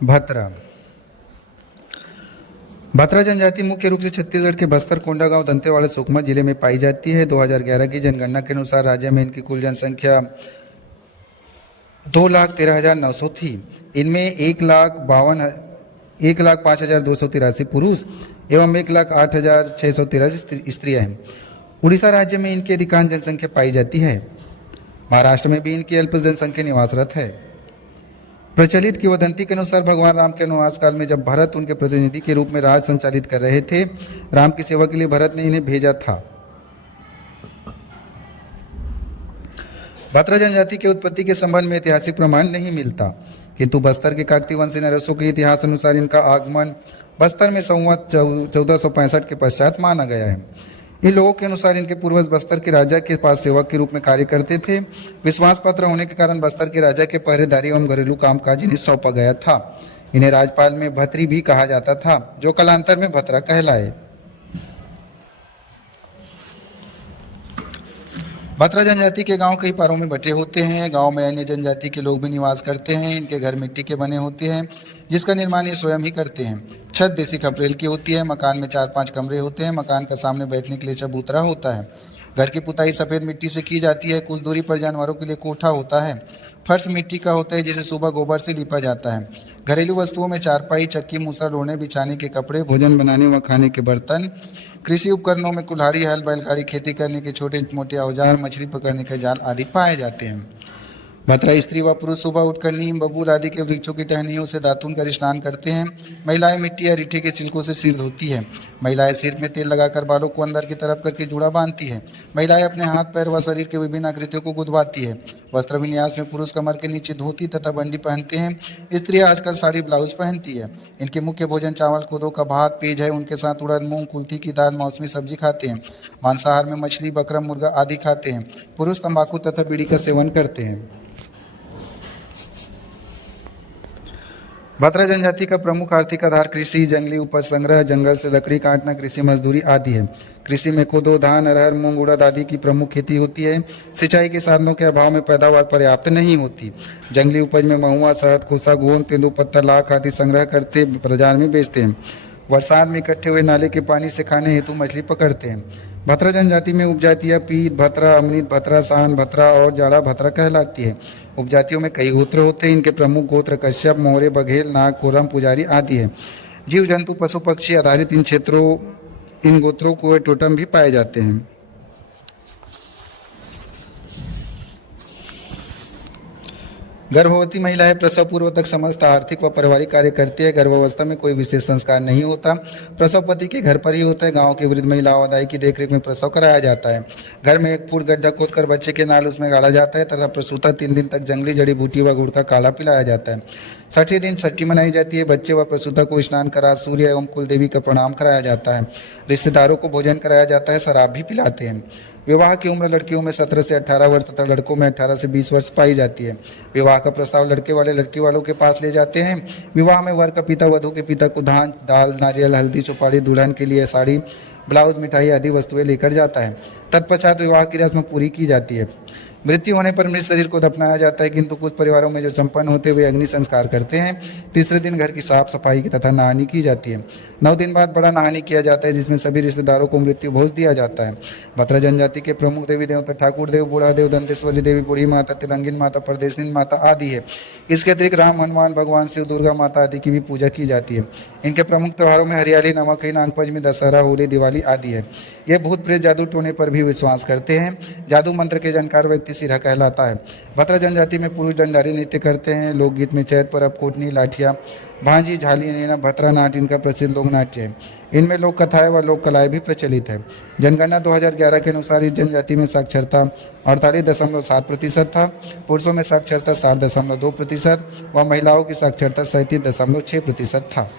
भतरा भतरा जनजाति मुख्य रूप से छत्तीसगढ़ के बस्तर, कोंडागांव, दंतेवाड़ा, सुकमा जिले में पाई जाती है। 2011 की जनगणना के अनुसार राज्य में इनकी कुल जनसंख्या 2,13,900 थी। इनमें 1,05,283 पुरुष एवं 1,08,613 स्त्रियां हैं। उड़ीसा राज्य में इनकी अधिकांश जनसंख्या पाई जाती है। महाराष्ट्र में भी इनकी अल्प जनसंख्या निवासरत है। प्रचलित किंवदंती के अनुसार भगवान राम के वनवास काल में जब भरत उनके प्रतिनिधि के रूप में राज संचालित कर रहे थे, राम की सेवा के लिए भरत ने इन्हें भेजा था। भतरा जनजाति के उत्पत्ति के संबंध में ऐतिहासिक प्रमाण नहीं मिलता, किंतु बस्तर के काकती वंशी नरसों के इतिहास अनुसार इनका आगमन बस्तर में संवत 1465 के पश्चात माना गया है। इन लोगों के अनुसार इनके पूर्वज बस्तर के राजा के पास सेवक के रूप में कार्य करते थे। विश्वास पात्र होने के कारण बस्तर के राजा के पहरेदारी एवं घरेलू कामकाज इन्हें सौंपा गया था। इन्हें राजपाल में भतरी भी कहा जाता था, जो कालांतर में भतरा कहलाए। भतरा जनजाति के गांव कई पारों में बटे होते हैं। गांव में अन्य जनजाति के लोग भी निवास करते हैं। इनके घर मिट्टी के बने होते हैं, जिसका निर्माण ये स्वयं ही करते हैं। छत देसी खपरेल की होती है। मकान में 4-5 कमरे होते हैं। मकान का सामने बैठने के लिए चबूतरा होता है। घर की पुताई सफ़ेद मिट्टी से की जाती है। कुछ दूरी पर जानवरों के लिए कोठा होता है। फर्श मिट्टी का होता है, जिसे सुबह गोबर से लीपा जाता है। घरेलू वस्तुओं में चारपाई, चक्की, मूसर, ओढ़ने बिछाने के कपड़े, भोजन बनाने व खाने के बर्तन, कृषि उपकरणों में कुल्हाड़ी, हल, बैलगाड़ी, खेती करने के छोटे मोटे औजार, मछली पकड़ने के जाल आदि पाए जाते हैं। भतरा स्त्री व पुरुष सुबह उठकर नीम, बबूल आदि के वृक्षों की टहनियों से दातून कर स्नान करते हैं। महिलाएं मिट्टी या रीठे के छिलकों से सिर धोती है। महिलाएं सिर में तेल लगाकर बालों को अंदर की तरफ करके जूड़ा बांधती है। महिलाएं अपने हाथ, पैर व शरीर के विभिन्न आकृतियों को गुदवाती है। वस्त्र विन्यास में पुरुष कमर के नीचे धोती तथा बंडी पहनते हैं। स्त्रियां आजकल साड़ी, ब्लाउज पहनती है। इनके मुख्य भोजन चावल, कोदो का भात, पेज है। उनके साथ उड़द, मूंग, कुल्थी की दाल, मौसमी सब्जी खाते हैं। मांसाहार में मछली, बकरा, मुर्गा आदि खाते हैं। पुरुष तंबाकू तथा बीड़ी का सेवन करते हैं। भतरा जनजाति का प्रमुख आर्थिक आधार कृषि, जंगली उपज संग्रह, जंगल से लकड़ी काटना, कृषि मजदूरी आदि है। कृषि में कोदो, धान, अरहर, मूंग, उड़द आदि की प्रमुख खेती होती है। सिंचाई के साधनों के अभाव में पैदावार पर्याप्त नहीं होती। जंगली उपज में महुआ, शहद, खोसा, गोंद, तेंदूपत्ता, लाख आदि संग्रह करते बाजार में बेचते हैं। बरसात में इकट्ठे हुए नाले के पानी से खाने हेतु मछली पकड़ते हैं। भतरा जनजाति में उपजातियाँ पीत भतरा, अमृत भतरा, सान भतरा और जाड़ा भतरा कहलाती है। उपजातियों में कई गोत्र होते हैं। इनके प्रमुख गोत्र कश्यप, मौर्य, बघेल, नाग, कोरम, पुजारी आदि है। जीव जंतु, पशु पक्षी आधारित इन गोत्रों को टोटम भी पाए जाते हैं। गर्भवती महिलाएं प्रसव पूर्व तक समस्त आर्थिक व पारिवारिक कार्य करती है। गर्भावस्था में कोई विशेष संस्कार नहीं होता। प्रसव पति के घर पर ही होता है। गांव की वृद्ध महिलाओं दाई की देखरेख में प्रसव कराया जाता है। घर में 1 फुट गड्ढा खोदकर बच्चे के नाल उसमें गाड़ा जाता है तथा प्रसूता 3 दिन तक जंगली जड़ी बूटी व गुड़ का काढ़ा पिलाया जाता है। 60 दिन छठी मनाई जाती है। बच्चे व प्रसूता को स्नान करा सूर्य एवं कुल देवी का प्रणाम कराया जाता है। रिश्तेदारों को भोजन कराया जाता है। शराब भी पिलाते हैं। विवाह की उम्र लड़कियों में 17 से 18 वर्ष तथा लड़कों में 18 से 20 वर्ष पाई जाती है। विवाह का प्रस्ताव लड़के वाले लड़की वालों के पास ले जाते हैं। विवाह में वर का पिता वधू के पिता को धान, दाल, नारियल, हल्दी, सुपारी, दुल्हन के लिए साड़ी, ब्लाउज, मिठाई आदि वस्तुएं लेकर जाता है। तत्पश्चात विवाह की रस्म पूरी की जाती है। मृत्यु होने पर मृत शरीर को दफनाया जाता है, किंतु कुछ परिवारों में जो संपन्न होते हुए अग्नि संस्कार करते हैं। तीसरे दिन घर की साफ सफाई की तथा नहानी की जाती है। 9 दिन बाद बड़ा नहानी किया जाता है, जिसमें सभी रिश्तेदारों को मृत्यु भोज दिया जाता है। भतरा जनजाति के प्रमुख देवी देवता ठाकुर देव, बूढ़ा देव, दंतेश्वरी देवी, बूढ़ी माता, तिलंगिन माता, परदेशिनी माता आदि है। इसके अतिरिक्त राम, हनुमान, भगवान शिव, दुर्गा माता आदि की भी पूजा की जाती है। इनके प्रमुख त्योहारों में हरियाली, नवाखाई, नागपंचमी, दशहरा, होली, दिवाली आदि है। ये भूत प्रेत, जादू टोने पर भी विश्वास करते हैं। जादू मंत्र के जानकार व्यक्ति सिरहा कहलाता है। भतरा जनजाति में पुरुष दंडारी नृत्य करते हैं। लोकगीत में चैत परब, कोटनी, लाठिया, भांजी, झाली, नैना, भतरा नाट्य इनका प्रसिद्ध लोक नाट्य है। इनमें लोक कथाएं व लोक कलाएं भी प्रचलित है। जनगणना 2011 के अनुसार इस जनजाति में साक्षरता 48.7% था। पुरुषों में साक्षरता 60.2% व महिलाओं की साक्षरता 37.6% था।